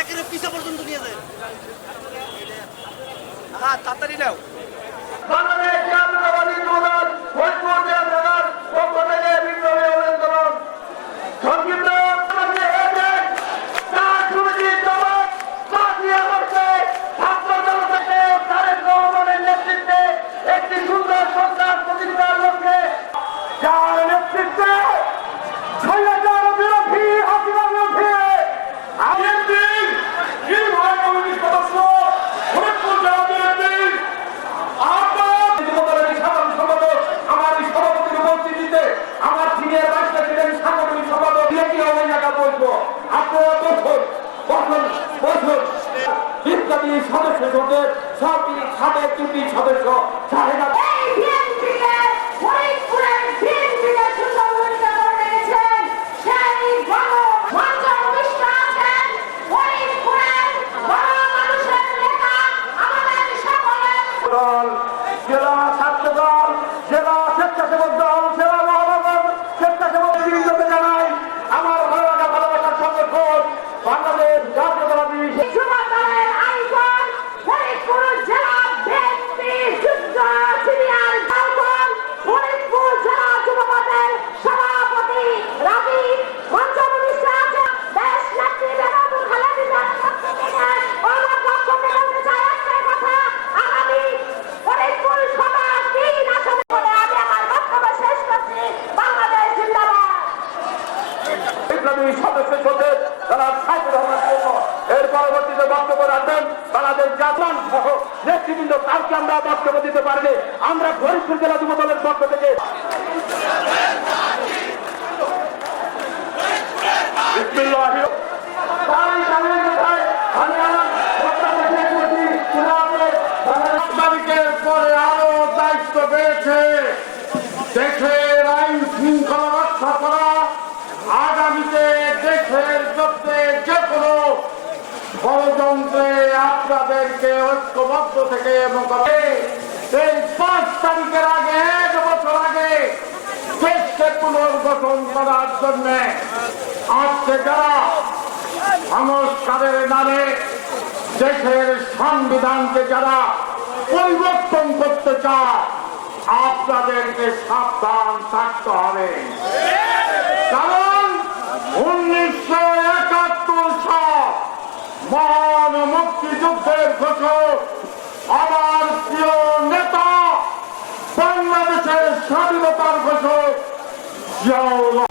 একের পিছা পর্যন্ত নিয়ে যায়। হ্যাঁ তাড়াতাড়ি নাও। বাংলাদেশ জাতীয়তাবাদী দল ফরিদপুর জেলার পক্ষ থেকে বিপ্লবী অভিনন্দন সংক্ষিপ্ত আছেন ফরিদপুরের গণ মানুষের নেতা আমাদের সকলের দল জেলা ছাত্র দল জেলা স্বেচ্ছাসেবক দল সহ নেতৃবৃন্দ আমরা বক্তব্য দিতে পারিনি। আমরা ফরিদপুর জেলা যুব দলের পক্ষ থেকে দায়িত্ব আগামীতে দেশের যে কোনো ষড়যন্ত্রে আপনাদেরকে ঐক্যবদ্ধ থেকে এবং এই পাঁচ তারিখের আগে, এক বছর আগে দেশকে পুনর্গঠন করার জন্য আজকে যারা সংস্কারের নামে দেশের সংবিধানকে যারা পরিবর্তন করতে চায়, আপনাদেরকে সাবধান থাকতে হবে। কারণ মুক্তিযুদ্ধের ঘোষক আমার প্রিয় নেতা বাংলাদেশের স্বাধীনতার ঘোষক জিয়াউল